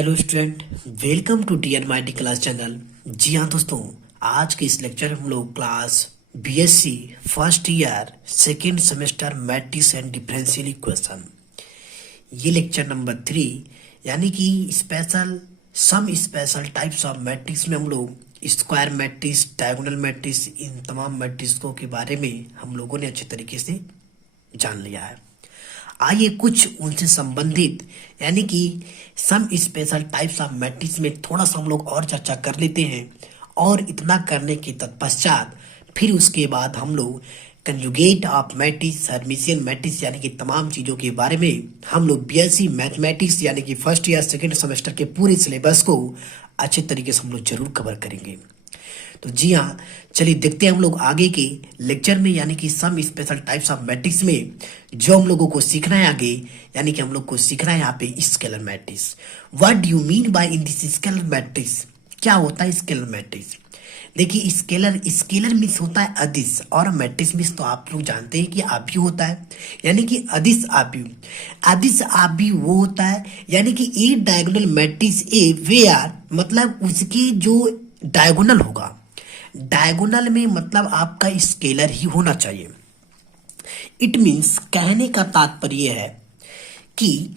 Hello student, welcome to TNMIT class channel. जी हाँ दोस्तों, आज के इस लेक्चर में हम लोग class BSc first year second semester matrix and differential equation, ये लेक्चर नंबर 3 यानी कि स्पेशल टाइप्स ऑफ मैट्रिक्स में हम लोग स्क्वायर मैट्रिक्स, डायगोनल मैट्रिक्स, इन तमाम मैट्रिक्सों के बारे में हम लोगों ने अच्छे तरीके से जान लिया है। आइए कुछ उनसे संबंधित यानी कि some special types of matrix में थोड़ा सा हम लोग और चर्चा कर लेते हैं, और इतना करने के तत्पश्चात फिर उसके बाद हम लोग conjugate of matrix, Hermitian matrix यानी कि तमाम चीज़ों के बारे में हम लोग BSc मैथमेटिक्स यानी कि फर्स्ट ईयर सेकेंड सेमेस्टर के पूरे सिलेबस को अच्छे तरीके से हम लोग जरूर कवर करेंगे। तो जी हाँ, चलिए देखते हैं हम लोग आगे के लेक्चर में, यानी कि some special types of matrix में जो हम लोगों को सीखना है आगे, यानी कि हम लोग को सीखना है यहाँ पे scalar matrix. What do you mean by in this scalar matrix? क्या होता है स्केलर मैट्रिक्स? देखिए, स्केलर मीन्स होता है अदिश, और मैट्रिक्स मीन्स तो आप लोग जानते हैं कि आव्यूह होता है, यानी कि अदिश आव्यूह वो होता है, यानी कि A diagonal matrix A where, मतलब उसकी जो डायगोनल होगा, डायगोनल में मतलब आपका स्केलर ही होना चाहिए। इट मीन्स कहने का तात्पर्य है कि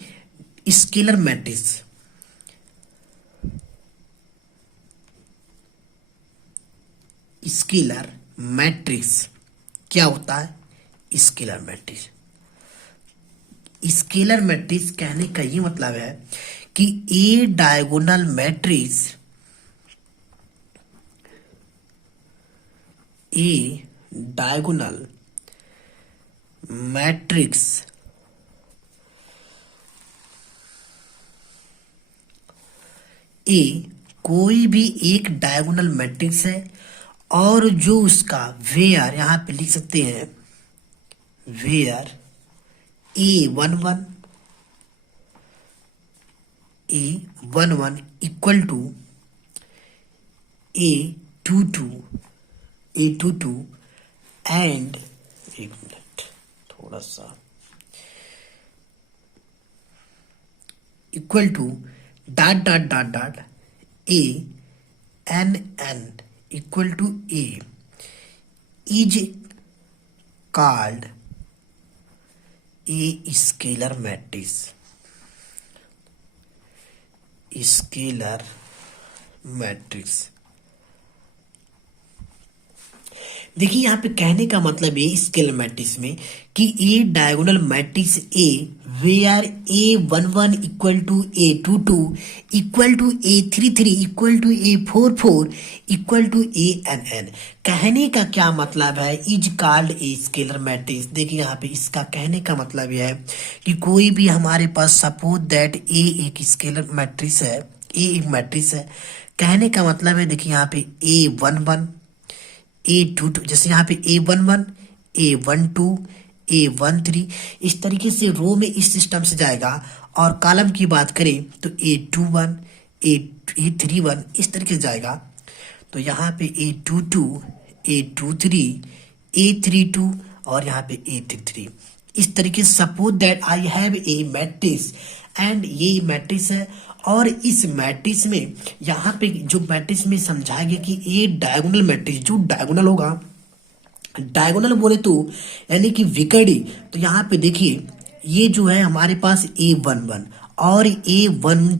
स्केलर मैट्रिक्स क्या होता है? स्केलर मैट्रिक्स कहने का ये मतलब है कि ए डायगोनल मैट्रिक्स कोई भी एक डायगोनल मैट्रिक्स है, और जो उसका वेयर यहां पे लिख सकते हैं, where A11 equal to A22 and, एक मिनट थोड़ा सा, equal to dot ANN equal to A is called a scalar matrix. देखिए, यहाँ पे कहने का मतलब है स्केलर मैट्रिक्स में कि A diagonal matrix A where A11 equal to A22 equal to A33 equal to A44 equal to ANN। कहने का क्या मतलब है? Is called a scalar matrix. देखिए, यहाँ पे इसका कहने का मतलब यह है कि कोई भी हमारे पास, सपोज दैट ए एक स्केलर मैट्रिक्स है, ए एक मैट्रिक्स है, कहने का मतलब है, देखिए यहाँ पे A11 A22, जैसे यहाँ पे A11 A12 A13, इस तरीके से रो में इस सिस्टम से जाएगा, और कॉलम की बात करें तो A21 A31 इस तरीके से जाएगा। तो यहाँ पे A22 A23 A32 और यहाँ पे A33, इस तरीके से suppose that I have a matrix, and ये मैट्रिक्स है, और इस मैट्रिक्स में यहाँ पे जो मैट्रिक्स में समझाया गया कि ए डायगोनल मैट्रिक्स, जो डायगोनल होगा, डायगोनल बोले तो यानी कि विकर्णी, तो यहाँ पे देखिए ये जो है हमारे पास A11 और A11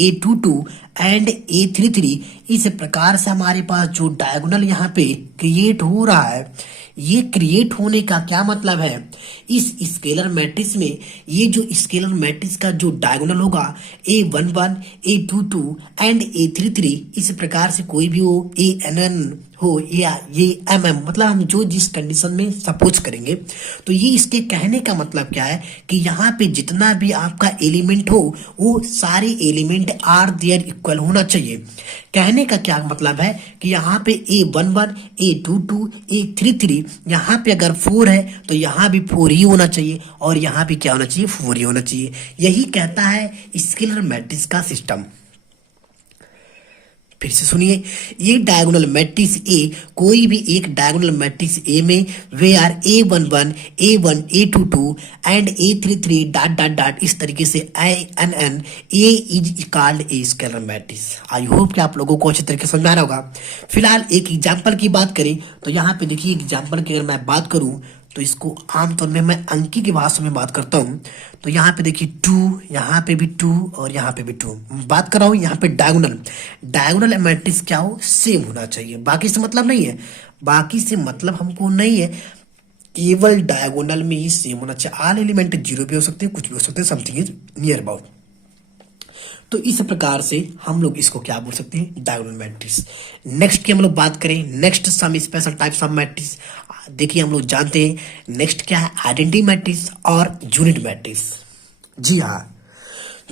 A22 एंड A33, इस प्रकार से हमारे पास जो डायगोनल यहाँ पे क्रिएट हो रहा है, ये क्रिएट होने का क्या मतलब है? इस स्केलर मैट्रिक्स में ये जो स्केलर मैट्रिक्स का जो डायगोनल होगा A11 A22 एंड A33, इस प्रकार से कोई भी हो, ANN हो या ये MM, मतलब हम जो जिस कंडीशन में सपोज करेंगे, तो ये इसके कहने का मतलब क्या है कि यहाँ पे जितना भी आपका एलिमेंट हो, वो सारे एलिमेंट आर देयर इक्वल होना चाहिए। कहने का क्या मतलब है कि यहाँ पे A11 A22 A33, यहाँ पे अगर 4 है तो यहाँ भी 4 ही होना चाहिए, और यहाँ पे क्या होना चाहिए? 4 ही होना चाहिए। यही कहता है स्केलर मैट्रिक्स का सिस्टम। फिर से सुनिए, ये डायगोनल मैट्रिक्स ए, कोई भी एक डायगोनल मैट्रिक्स ए में where A11 A1 A22 and A33 dot dot dot इस तरीके से ANN A is called a scalar matrix. I hope कि आप लोगों को अच्छे तरीके से समझ आ रहा होगा। फिलहाल एक एग्जांपल की बात करें तो यहाँ पे देखिए, एग्जांपल की अगर मैं बात करूँ तो इसको आमतौर में मैं अंकी की भाषा में बात करता हूँ। तो यहाँ पे देखिए 2, यहाँ पे भी 2 और यहाँ पे भी 2 बात कर रहा हूँ। यहाँ पे डायगोनल, डायगोनल मैट्रिक्स क्या हो, सेम होना चाहिए, बाकी से मतलब नहीं है, बाकी से मतलब हमको नहीं है, केवल डायगोनल में ही सेम होना चाहिए। ऑल एलिमेंट जीरो भी हो सकते हैं, कुछ भी हो सकते हैं, समथिंग इज नियर अबाउट। तो इस प्रकार से हम लोग इसको क्या बोल सकते हैं, डायगोनल मैट्रिक्स। नेक्स्ट की हम लोग बात करें, next some special types of matrix. देखिए हम लोग जानते हैं नेक्स्ट क्या है, आइडेंटिटी मैट्रिक्स और यूनिट मैट्रिक्स। जी हाँ,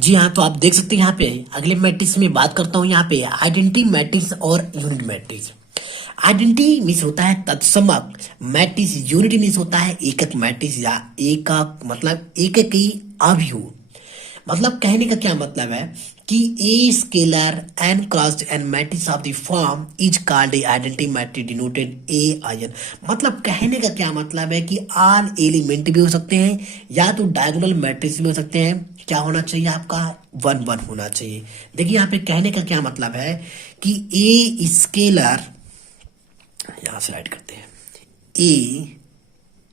जी हाँ, तो आप देख सकते हैं यहाँ पे अगले मैट्रिक्स में बात करता हूँ, यहाँ पे आइडेंटिटी मैट्रिक्स और यूनिट मैट्रिक्स। आइडेंटिटी मीन्स होता है तत्समक मैट्रिक्स, यूनिटी मीन्स होता है एकक मैट्रिक्स या एकक मतलब एकक ही अवयव। मतलब कहने का क्या मतलब है कि a scalar n cross n matrix of the form is called a identity matrix denoted a I n. मतलब कहने का क्या मतलब है कि ऑल एलिमेंट भी हो सकते हैं या तो डायगोनल मैट्रिक्स भी हो सकते हैं। क्या होना चाहिए आपका, 1 1 होना चाहिए। देखिए यहाँ पे कहने का क्या मतलब है कि ए स्केलर, यहां से राइट करते हैं, ए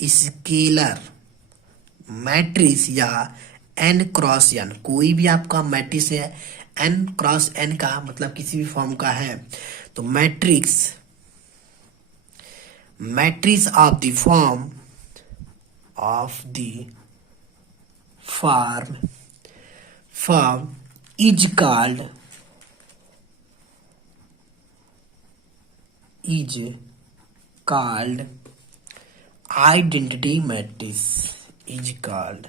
स्केलर मैट्रिक्स या एन क्रॉस एन, कोई भी आपका मैट्रिक्स है एन क्रॉस एन का मतलब किसी भी फॉर्म का है, तो matrix, matrix of the form form is called identity matrix, is called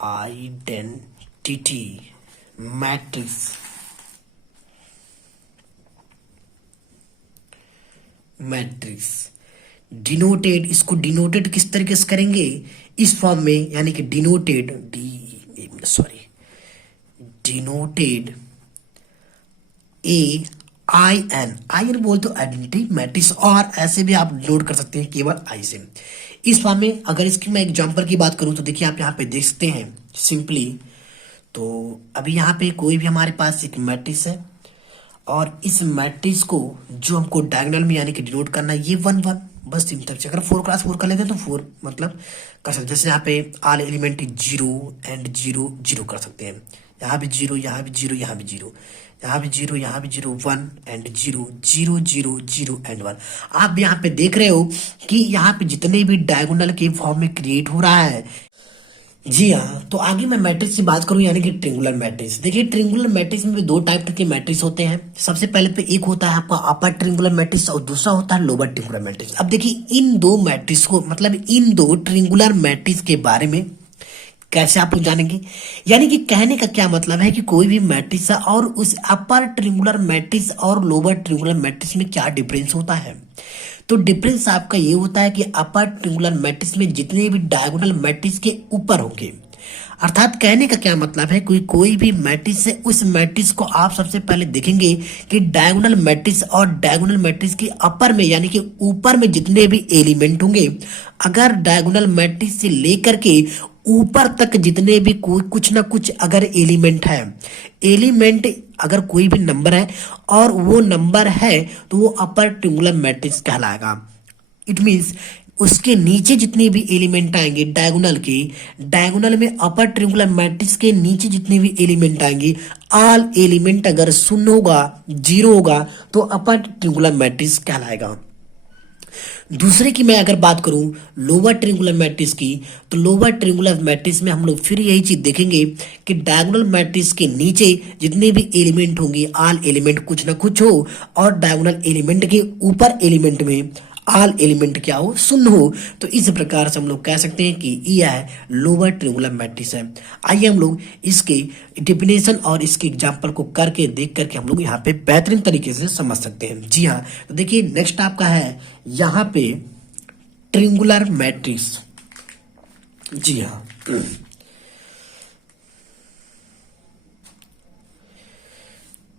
identity matrix denoted, इसको डिनोटेड किस तरीके से करेंगे, इस फॉर्म में, यानी कि डिनोटेड ए आई एन बोल तो आइडेंटिटी मैट्रिक्स, और ऐसे भी आप नोट कर सकते हैं केवल आई से इस फॉर्म में। अगर इसकी मैं एग्जांपल की बात करूं तो देखिए आप यहाँ पे देख सकते हैं सिंपली। तो अभी यहाँ पे कोई भी हमारे पास एक मैट्रिक्स है और इस मैट्रिक्स को जो हमको डायगोनल में यानी कि डिनोट करना है, ये 1 1 बस तीन तक से। अगर 4 क्लास 4 कर लेते हैं तो 4 मतलब कर सकते हैं। जैसे यहाँ पे ऑल एलिमेंट 0 एंड 0 0 कर सकते हैं, यहाँ भी 0, यहाँ भी 0, यहाँ भी 0, यहाँ भी 0, यहाँ भी 0, 1 एंड 0 0 0 0 एंड 1। आप यहाँ पे देख रहे हो कि यहाँ पे जितने भी डायगोनल के फॉर्म में क्रिएट हो रहा है। जी हाँ, तो आगे मैं मैट्रिक्स की बात करूं यानी कि ट्रिंगुलर मैट्रिक्स। देखिए ट्रिंगुलर मैट्रिक्स में भी 2 टाइप के मैट्रिक्स होते हैं। सबसे पहले तो एक होता है आपका अपर ट्रिंगुलर मैट्रिक्स और दूसरा होता है लोअर ट्रिंगुलर मैट्रिक्स। अब देखिए इन 2 मैट्रिक्स को, मतलब इन 2 ट्रिंगुलर मैट्रिक्स के बारे में कैसे आप लोग जानेंगे, यानी कि कहने का क्या मतलब है कि कोई भी मैट्रिक्स है और उस अपर ट्रिंगुलर मैट्रिक्स और लोअर ट्रिंगुलर मैट्रिक्स में क्या डिफरेंस होता है। तो डिफरेंस आपका ये होता है कि अपर ट्रिंगुलर मैट्रिक्स में जितने भी डायगोनल मैट्रिक्स के ऊपर होंगे, अर्थात कहने का क्या मतलब है कोई भी मैट्रिक्स है, उस मैट्रिक्स को आप सबसे पहले देखेंगे कि डायगोनल मैट्रिक्स और डायगोनल मैट्रिक्स के अपर में यानी कि ऊपर में जितने भी एलिमेंट होंगे, अगर डायगोनल मैट्रिक्स से लेकर के ऊपर तक जितने भी कुछ ना कुछ अगर एलिमेंट है, एलिमेंट अगर कोई भी नंबर है और वो नंबर है तो वो अपर ट्रिंगुलर मैट्रिक्स कहलाएगा। इट मीन्स उसके नीचे जितने भी एलिमेंट आएंगे डायगोनल के, डायगोनल में अपर ट्रिंगुलर मैट्रिक्स के नीचे जितने भी एलिमेंट आएंगे, ऑल एलिमेंट अगर 0 होगा 0 होगा तो अपर ट्रिंगुलर मैट्रिक्स कहलाएगा। दूसरे की मैं अगर बात करूं लोअर ट्रिंगुलर मैट्रिक्स की, तो लोअर ट्रिंगुलर मैट्रिक्स में हम लोग फिर यही चीज देखेंगे कि डायगोनल मैट्रिक्स के नीचे जितने भी एलिमेंट होंगे, ऑल एलिमेंट कुछ ना कुछ हो, और डायगोनल एलिमेंट के ऊपर एलिमेंट में ऑल एलिमेंट क्या हो, 0 हो। तो इस प्रकार से हम लोग कह सकते हैं कि यह लोअर ट्रिंगुलर मैट्रिक्स है। आइए हम लोग इसके डिफिनेशन और इसके एग्जांपल को करके देख करके हम लोग यहाँ पे बेहतरीन तरीके से समझ सकते हैं। जी हाँ, तो देखिए नेक्स्ट आपका है यहाँ पे ट्रिंगुलर मैट्रिक्स। जी हाँ,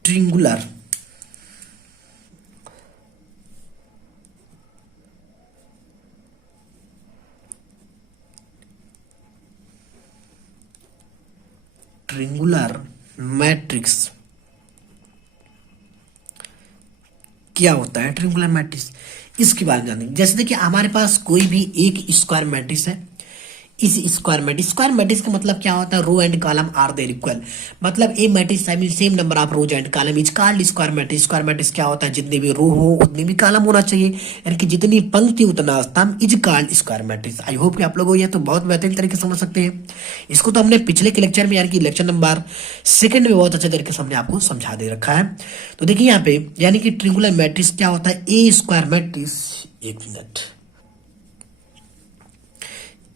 ट्रिंगुलर ट्रिंगुलर मैट्रिक्स क्या होता है? ट्रिंगुलर मैट्रिक्स इसके बारे में जानेंगे। जैसे देखिए हमारे पास कोई भी एक स्क्वायर मैट्रिक्स है। इस स्क्वायर मैट्रिक्स का मतलब क्या होता है? Row and column are there equal, मतलब A matrix I mean same number of rows and column is called square matrix. Square matrix क्या होता है? जितने भी रो हो उतने भी कॉलम होना चाहिए, यानी कि जितनी पंक्ति उतना स्तंभ is called square matrix. I hope कि आप लोगों को यह तो बहुत बेहतरीन तरीके से समझ सकते हैं। इसको तो हमने पिछले के लेक्चर में यानी कि लेक्चर नंबर 2 में बहुत अच्छे तरीके से हमने आपको समझा दे रखा है। तो देखिए यहाँ पे यानी कि ट्रिंगुलर मैट्रिक्स क्या होता है? ए स्क्वायर मैट्रिक्स, एक मिनट,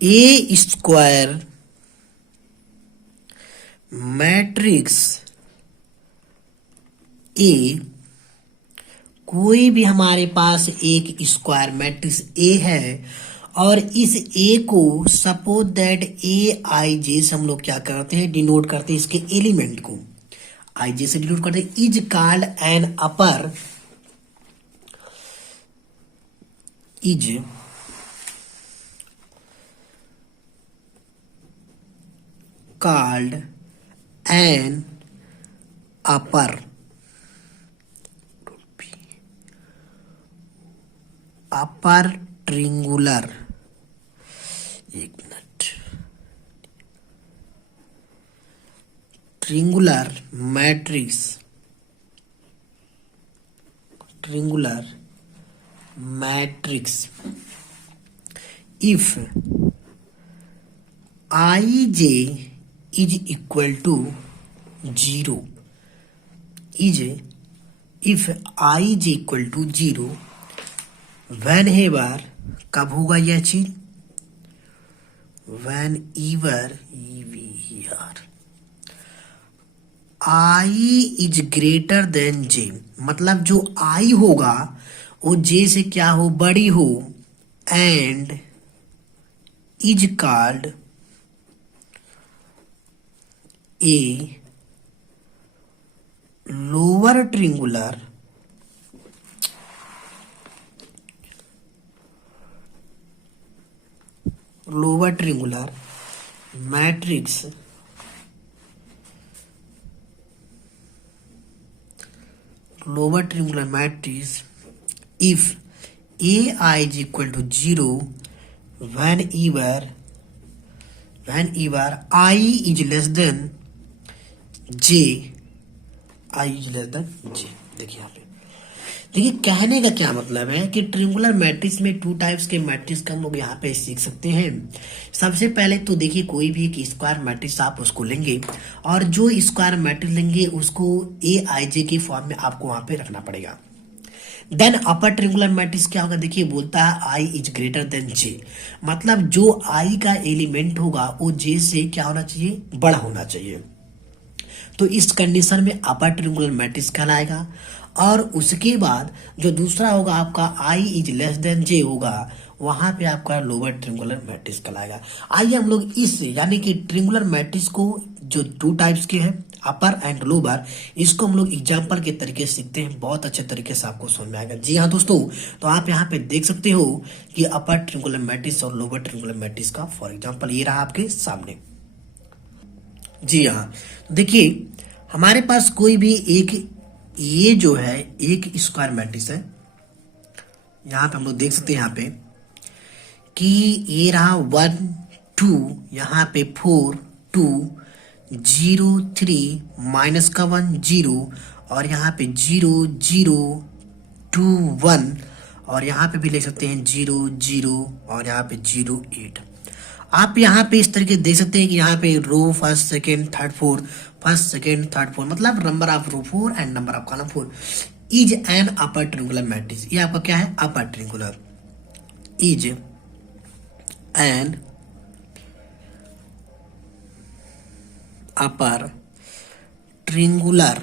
ए स्क्वायर मैट्रिक्स ए, कोई भी हमारे पास एक स्क्वायर मैट्रिक्स ए है और इस ए को सपोज दैट ए आई जे से हम लोग क्या करते हैं? डिनोट करते हैं इसके एलिमेंट को आई जे से डिनोट करते हैं। Is called an upper, is called an upper triangular, एक minute, triangular matrix if ij is equal to 0, if I is equal to 0, whenever, कब होगा यह चीज? whenever I is greater than j, मतलब जो I होगा वो j से क्या हो? बड़ी हो, and is called a lower triangular matrix if ai is equal to 0 whenever I is less than j, I is less than j। देखिए यहाँ पे देखिए कहने का क्या मतलब है कि ट्रिंगुलर मैट्रिक्स में 2 टाइप्स के मैट्रिक्स का हम लोग यहाँ पे सीख सकते हैं। सबसे पहले तो देखिए कोई भी एक स्क्वायर मैट्रिक्स आप उसको लेंगे और जो स्क्वायर मैट्रिक्स लेंगे उसको ए आई जे के फॉर्म में आपको वहां पे रखना पड़ेगा। देन अपर ट्रिंगुलर मैट्रिक्स क्या होगा? देखिए बोलता है आई इज ग्रेटर देन जे, मतलब जो आई का एलिमेंट होगा वो जे से क्या होना चाहिए? बड़ा होना चाहिए। तो इस कंडीशन में अपर ट्रिंगुलर मैट्रिक्स कहलाएगा। और उसके बाद जो दूसरा होगा आपका आई इज लेस देन जे होगा, वहां पे आपका लोअर ट्रिंगुलर मैट्रिक्स कहलाएगा। आइए हम लोग इस यानी कि ट्रिंगुलर मैट्रिक्स को जो 2 टाइप्स के हैं अपर एंड लोअर, इसको हम लोग एग्जाम्पल के तरीके से सीखते हैं। बहुत अच्छे तरीके से आपको समझ में आएगा। जी हाँ दोस्तों, तो आप यहाँ पे देख सकते हो कि अपर ट्रिंगुलर मैट्रिक्स और लोअर ट्रिंगुलर मैट्रिक्स का फॉर एग्जाम्पल ये रहा आपके सामने। जी हाँ, तो देखिए हमारे पास कोई भी एक ये जो है एक स्क्वायर मैट्रिक्स है। यहाँ पे हम लोग देख सकते हैं यहाँ पे कि ये रहा 1 2, यहाँ पे 4 2 0 3 माइनस का 1 0 और यहाँ पे 0 0 2 1 और यहाँ पे भी ले सकते हैं 0 0 और यहाँ पे 0 8। आप यहाँ पे इस तरीके देख सकते हैं कि यहाँ पे row first second third fourth, first second third fourth, मतलब number of row 4 and number of column 4 is an upper triangular matrix. ये आपका क्या है? Upper triangular is an upper triangular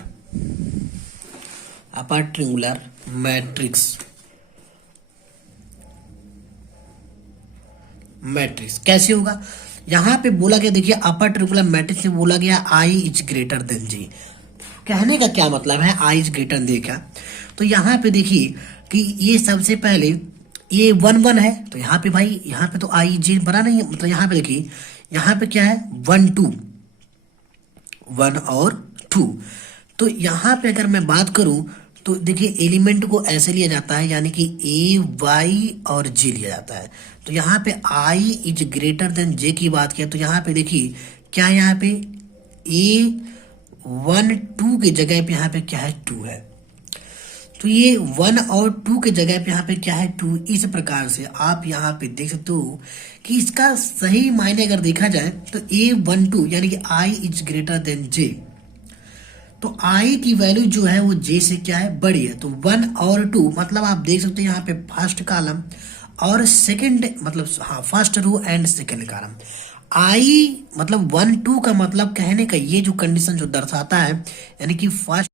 matrix. कैसे होगा? यहां पे बोला गया, देखिए अपर ट्रिंगुलर मैट्रिक्स में बोला गया आई इज ग्रेटर देन जी। कहने का क्या मतलब है आई इज ग्रेटर देन का। तो यहाँ पे देखिए कि ये सबसे पहले ये 1 1 है, तो यहाँ पे भाई यहाँ पे तो आई जे बना नहीं है, मतलब यहाँ पे देखिए यहाँ पे क्या है 1 2 1 और 2। तो यहाँ पे अगर मैं बात करूं तो देखिए एलिमेंट को ऐसे लिया जाता है, यानी कि ए वाई और जे लिया जाता है। तो यहाँ पे आई इज ग्रेटर देन जे की बात किया, तो यहाँ पे देखिए क्या यहाँ पे ए 1 2 की जगह पे यहाँ पे क्या है 2 है, तो ये 1 और 2 के जगह पे यहाँ पे क्या है 2। इस प्रकार से आप यहाँ पे देख सकते हो कि इसका सही मायने अगर देखा जाए तो A12 यानी कि I is greater than J, तो I की वैल्यू जो है वो J से क्या है बड़ी है। तो 1 और 2 मतलब आप देख सकते हैं यहाँ पे फर्स्ट कॉलम और सेकंड मतलब हाँ first row and second column. I मतलब 1 2 का मतलब कहने का ये जो कंडीशन जो दर्शाता है यानी कि फर्स्ट,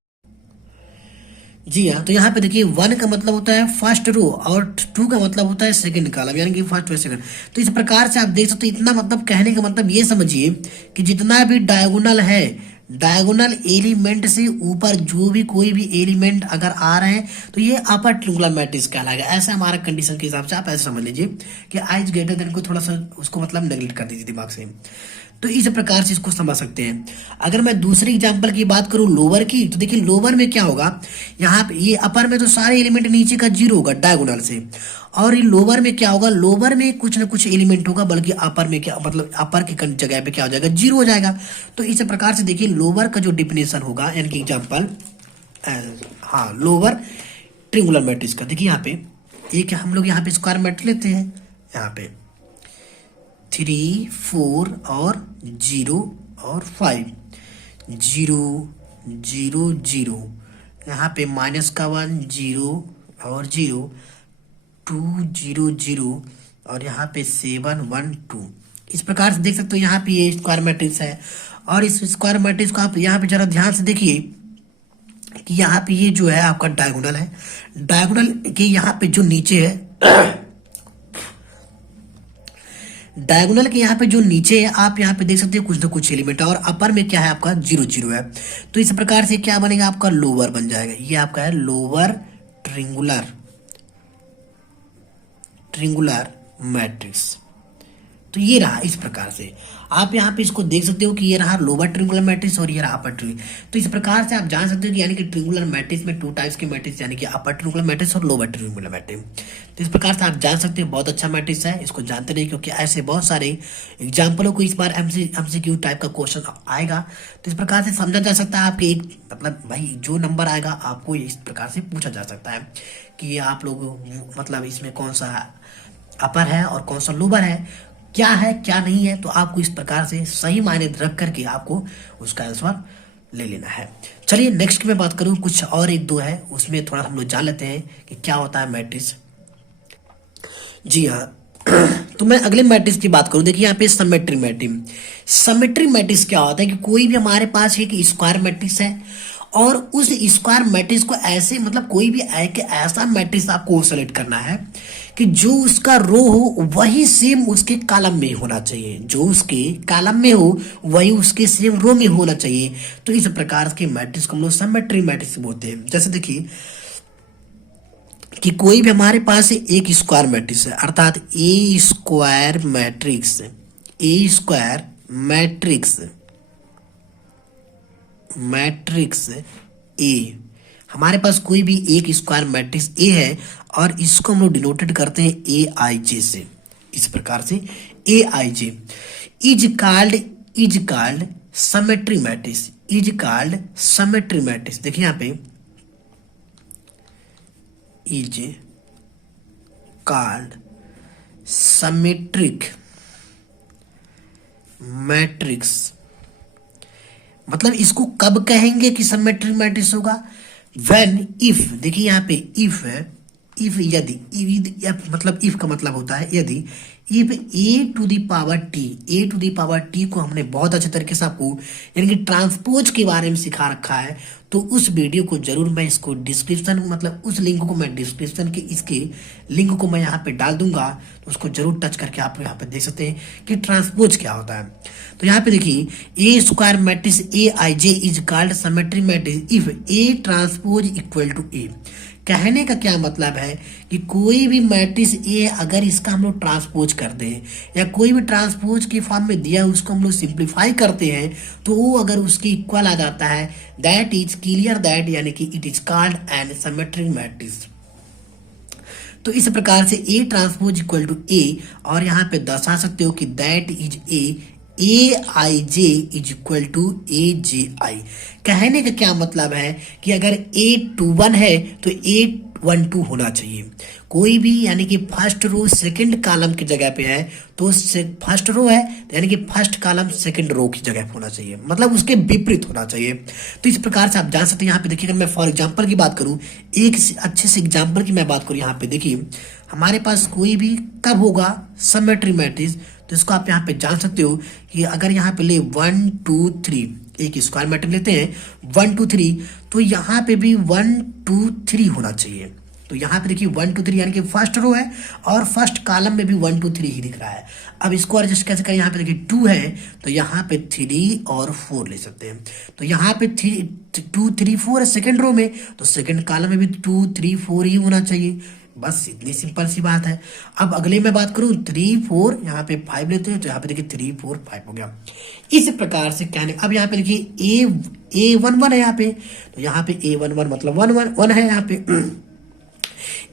जी हाँ, तो यहाँ पे देखिए 1 का मतलब होता है फर्स्ट रो और 2 का मतलब होता है सेकंड कॉलम, यानी कि फर्स्ट और सेकंड। तो इस प्रकार से आप देख सकते हैं, इतना मतलब कहने का मतलब ये समझिए कि जितना भी डायगोनल है, डायगोनल एलिमेंट से ऊपर जो भी कोई भी एलिमेंट अगर आ रहे हैं तो ये अपर ट्रिंगुलर मैट्रिक्स कहलाएगा। ऐसा हमारा कंडीशन के हिसाब से आप ऐसे समझ लीजिए कि आई इज ग्रेटर देन को थोड़ा सा उसको मतलब नेगलेक्ट कर दीजिए दिमाग से। तो इस प्रकार से इसको समझ सकते हैं। अगर मैं दूसरी एग्जांपल की बात करूं लोअर की, तो देखिए लोअर में क्या होगा, यहाँ पे ये अपर में तो सारे एलिमेंट नीचे का 0 होगा डायगोनल से, और ये लोअर में क्या होगा, लोअर में कुछ ना कुछ एलिमेंट होगा, बल्कि अपर में क्या मतलब अपर की जगह पे क्या हो जाएगा 0 हो जाएगा। तो इस प्रकार से देखिए लोअर का जो डिफिनेशन होगा, यानी कि एग्जाम्पल हाँ लोअर ट्रिंगुलर मैट्रिक्स का, देखिए यहाँ पे एक हम लोग यहाँ पे स्क्वायर मैट्रिक्स लेते हैं, यहाँ पे 3 4 और 0 और 5 0 0 0, यहाँ पे माइनस का 1 0 और 0 2 0 0 और यहाँ पे 7 1 2। इस प्रकार से देख सकते हो यहाँ पे ये स्क्वायर मैट्रिक्स है। और इस स्क्वायर मैट्रिक्स को आप यहाँ पे जरा ध्यान से देखिए कि यहाँ पे ये जो है आपका डायगोनल है, डायगोनल के यहाँ पे जो नीचे है डायगोनल के यहाँ पे जो नीचे है आप यहाँ पे देख सकते हो कुछ ना कुछ एलिमेंट है, और अपर में क्या है आपका 0 0 है। तो इस प्रकार से क्या बनेगा आपका लोअर बन जाएगा, ये आपका है लोअर ट्रिंगुलर मैट्रिक्स। तो ये रहा इस प्रकार से आप यहाँ पे इसको देख सकते हो कि ये रहा लोअर ट्रिंगुलर मैट्रिक्स और ये रहा अपर ट्रिंगुलर। तो इस प्रकार से आप जान सकते हो कि यानी कि ट्रिंगुलर मैट्रिक्स में 2 टाइप्स के मैट्रिक्स, यानी कि अपर ट्रिंगुलर मैट्रिक्स और लोअर ट्रिंगुलर मैट्रिक्स। तो इस प्रकार से आप जान सकते हो बहुत अच्छा मैट्रिक्स है, इसको जानते रहिए क्योंकि ऐसे बहुत सारे एग्जाम्पलों को इस बार MCQ टाइप का क्वेश्चन आएगा। तो इस प्रकार से समझा जा सकता है आपके एक मतलब भाई जो नंबर आएगा आपको इस प्रकार से पूछा जा सकता है कि आप लोग मतलब इसमें कौन सा अपर है और कौन सा लोअर है, क्या है क्या नहीं है। तो आपको इस प्रकार से सही मायने रख करके आपको उसका आंसर ले लेना है। चलिए नेक्स्ट की मैं बात करूं, कुछ और एक दो है उसमें थोड़ा हम लोग जान लेते हैं कि क्या होता है मैट्रिक्स। जी हाँ तो मैं अगले मैट्रिक्स की बात करूं, देखिए यहाँ पे सिमेट्रिक मैट्रिक्स। सिमेट्रिक मैट्रिक्स क्या होता है कि कोई भी हमारे पास एक स्क्वायर मैट्रिक्स है और उस स्क्वायर मैट्रिक्स को ऐसे मतलब कोई भी ऐसा मैट्रिक्स आपको सेलेक्ट करना है कि जो उसका रो हो वही सेम उसके कॉलम में होना चाहिए, जो उसके कॉलम में हो वही उसके सेम रो में होना चाहिए। तो इस प्रकार के मैट्रिक्स को हम लोग सिमेट्रिक मैट्रिक्स बोलते हैं। जैसे देखिए कि कोई भी हमारे पास एक स्क्वायर मैट्रिक्स है, अर्थात ए स्क्वायर मैट्रिक्स ए, हमारे पास कोई भी एक स्क्वायर मैट्रिक्स ए है और इसको हम लोग डिनोटेड करते हैं AIJ से। इस प्रकार से AIJ is called symmetric matrix. देखिए यहाँ पे इज कॉल्ड सिमेट्रिक मैट्रिक्स। मतलब इसको कब कहेंगे कि सिमेट्रिक मैट्रिक्स होगा, व्हेन इफ, देखिए यहाँ पे इफ है, इफ यदि मतलब इफ का मतलब होता है यदि, if a to the power t को हमने बहुत अच्छे तरीके से आपको यानी कि ट्रांसपोज के बारे में सिखा रखा है। तो तो उस वीडियो को जरूर मैं इसको डिस्क्रिप्शन मतलब उस लिंक को मैं डिस्क्रिप्शन के इसके लिंक को मैं यहाँ पे डाल दूंगा, तो उसको जरूर टच करके आप यहाँ पे देख सकते हैं कि ट्रांसपोज क्या होता है। तो यहाँ पे देखिए A square matrix A I J is called symmetric matrix if A transpose equal to A. कहने का क्या मतलब है कि कोई भी मैट्रिक्स ए अगर इसका हम लोग ट्रांसपोज करते हैं या कोई भी ट्रांसपोज के फॉर्म में दिया उसको हम लोग सिंप्लीफाई करते हैं तो वो अगर उसके इक्वल आ जाता है, दैट इज क्लियर दैट यानी कि it is called an symmetric matrix. तो इस प्रकार से A transpose equal to A, और यहाँ पे दर्शा सकते हो कि that is A I J is equal to A J I. कहने का क्या मतलब है कि अगर A21 है तो A12 होना चाहिए। कोई भी यानी कि फर्स्ट रो सेकंड कॉलम की जगह पे है तो फर्स्ट रो है तो यानी कि फर्स्ट कॉलम सेकंड रो की जगह पे होना चाहिए, मतलब उसके विपरीत होना चाहिए। तो इस प्रकार से आप जान सकते हैं। यहाँ पे देखिए अगर मैं फॉर एग्जांपल की बात करूं, एक अच्छे से एग्जांपल की मैं बात करूं, यहाँ पे देखिए हमारे पास कोई भी कब होगा सिमेट्रिक मैट्रिक्स, तो इसको आप यहाँ पे जान सकते हो कि अगर यहाँ पे ले 1 2 3 एक स्क्वायर मैट्रिक्स लेते हैं 1 2 3, तो यहाँ पे भी 1 2 3 होना चाहिए। तो यहाँ पे देखिए 1 2 3 यानी कि फर्स्ट रो है और फर्स्ट कॉलम में भी 1 2 3 ही दिख रहा है। अब इसको एडजस्ट कैसे करें, यहाँ पे देखिए 2 है तो यहाँ पे 3 और 4 ले सकते हैं। तो यहाँ पे 2 3 4 है सेकेंड रो में, तो सेकेंड कॉलम में भी 2 3 4 ही होना चाहिए। बस इतनी सिंपल सी बात है। अब अगले में बात करूं 3 4, यहाँ पे 5 लेते हैं तो यहाँ पे देखिए 3 4 5 हो गया। इस प्रकार से कहने, अब यहाँ पे देखिए A11 है यहाँ पे, तो यहाँ पे A11 मतलब 1 है यहाँ पे।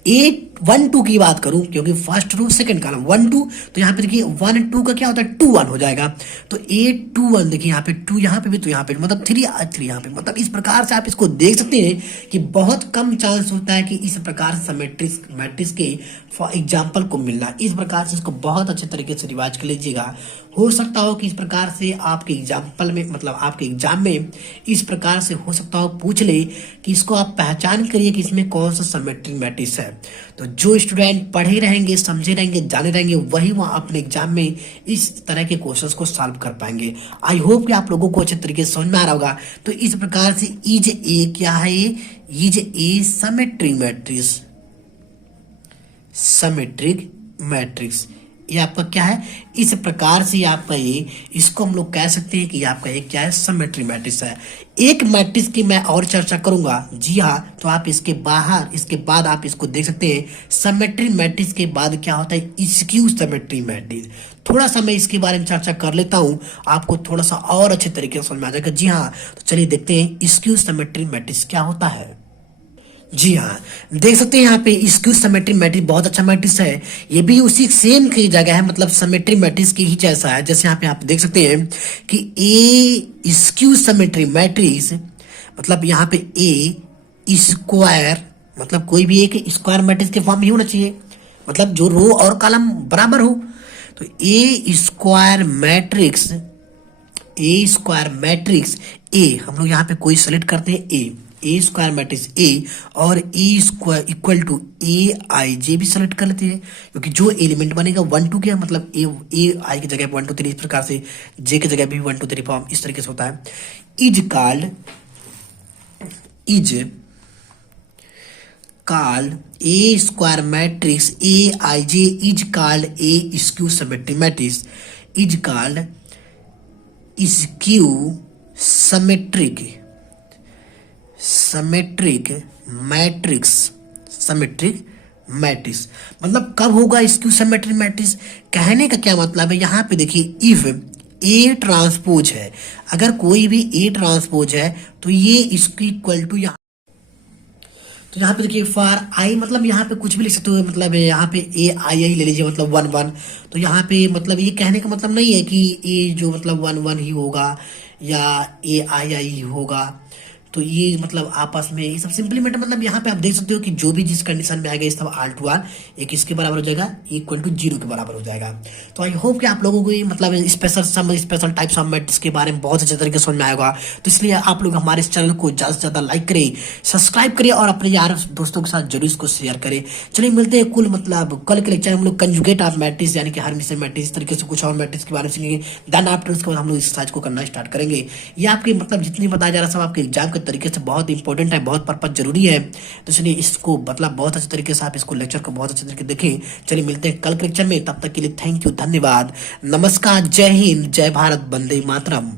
A12 की बात करूं क्योंकि फर्स्ट रो सेकंड कॉलम 1 2, तो यहाँ पे देखिए 1 2 का क्या होता है 2 1 हो जाएगा। तो A21 देखिए यहाँ पे 2 यहाँ पे भी, तो यहाँ पे मतलब 3 3 यहाँ पे, मतलब इस प्रकार से आप इसको देख सकते हैं कि बहुत कम चांस होता है कि इस प्रकार से मैट्रिक्स के एग्जाम्पल को मिलना। इस प्रकार से इसको बहुत अच्छे तरीके से रिवाइज कर लीजिएगा। हो सकता हो कि इस प्रकार से आपके एग्जाम्पल में मतलब आपके एग्जाम में इस प्रकार से हो सकता हो पूछ ले कि इसको आप पहचान करिए कि इसमें कौन सा सिमेट्रिक मैट्रिक्स है। तो जो स्टूडेंट पढ़े रहेंगे, समझे रहेंगे, जाने रहेंगे, वही वहाँ अपने एग्जाम में इस तरह के क्वेश्चंस को सॉल्व कर पाएंगे। आई होप कि आप लोगों को अच्छे तरीके से समझ में आ रहा होगा। तो इस प्रकार से इज ए क्या है, is a symmetric matrix, symmetric matrix ये आपका क्या है, इस प्रकार से आपका ये, इसको हम लोग कह सकते हैं कि आपका एक क्या है सिमेट्रिक मैट्रिक्स है। एक मैट्रिक्स की मैं और चर्चा करूंगा, जी हाँ, तो आप इसके बाद आप इसको देख सकते हैं। सिमेट्रिक मैट्रिक्स के बाद क्या होता है स्क्यू सिमेट्रिक मैट्रिक्स। थोड़ा सा मैं इसके बारे में चर्चा कर लेता हूं, आपको थोड़ा सा और अच्छे तरीके से समझ में आ जाएगा। जी हाँ, तो चलिए देखते हैं स्क्यू सिमेट्रिक मैट्रिक्स क्या होता है। जी हाँ, देख सकते हैं यहाँ पे स्क्यू सिमेट्रिक मैट्रिक्स बहुत अच्छा मैट्रिक्स है। ये भी उसी सेम की जगह है, मतलब सिमेट्रिक मैट्रिक्स की ही जैसा है। जैसे यहाँ पे आप देख सकते हैं कि ए स्क्यू सिमेट्रिक मैट्रिक्स मतलब यहाँ पे ए स्क्वायर, मतलब कोई भी एक स्क्वायर मैट्रिक्स के फॉर्म में ही होना चाहिए, मतलब जो रो और कॉलम बराबर हो। तो ए स्क्वायर मैट्रिक्स ए हम लोग यहाँ पे कोई सेलेक्ट करते हैं ए स्क्वायर मैट्रिक्स ए, और ए square equal to A I जे भी सेलेक्ट कर लेते हैं, क्योंकि जो एलिमेंट बनेगा 1 2 क्या मतलब ए आई की जगह 1 2 3, इस प्रकार से जे की जगह भी 1 2 3 फॉर्म इस तरीके से होता है। Is called A square matrix A I J is called A skew symmetric matrix, is called skew symmetric matrix. मतलब कब होगा स्क्यू सिमेट्रिक मैट्रिक्स, कहने का क्या मतलब है, यहाँ पे देखिए इफ ए ट्रांसपोज है, अगर कोई भी ए ट्रांसपोज है तो ये इसकी इक्वल टू यहाँ, तो यहाँ पे देखिए फॉर आई, मतलब यहाँ पे कुछ भी लिख सकते हो, मतलब यहाँ पे ए आई आई ले लीजिए, मतलब 1 1। तो यहाँ पे मतलब ये कहने का मतलब नहीं है कि ए जो मतलब 1 1 ही होगा या ए आई आई ही होगा। तो ये मतलब आपस में ये सब सिंपलीमेंट, मतलब यहाँ पे आप देख सकते हो कि जो भी जिस कंडीशन में आएगा ये सब आर टू आर एक इसके बराबर हो जाएगा, इक्वल टू 0 के बराबर हो जाएगा। तो आई होप कि आप लोगों को ये मतलब स्पेशल टाइप्स ऑफ मैट्रिक्स के बारे में बहुत अच्छे तरीके से समझ में आएगा। तो इसलिए आप लोग हमारे इस चैनल को ज़्यादा से ज़्यादा लाइक करें, सब्सक्राइब करिए और अपने यार दोस्तों के साथ जरूर इसको शेयर करें। चलिए मिलते हैं कुल मतलब कल के लेक्चर हम लोग कंजुगेट ऑफ मैट्रिक्स यानी कि हर्मिटियन मैट्रिक्स, इस तरीके से कुछ और मैट्रिक्स के बारे में सीखेंगे। देन आफ्टर उसके बाद हम लोग इस एक्सरसाइज को करना स्टार्ट करेंगे। ये आपके मतलब जितनी बताया जा रहा है सब आपके एग्जाम के तरीके से बहुत इंपॉर्टेंट है, बहुत पर्पज जरूरी है। तो इसलिए इसको मतलब बहुत अच्छे तरीके से आप इसको लेक्चर को बहुत अच्छे तरीके से देखें। चलिए मिलते हैं कल के लेक्चर में, तब तक के लिए थैंक यू, धन्यवाद, नमस्कार, जय हिंद, जय भारत, वंदे मातरम।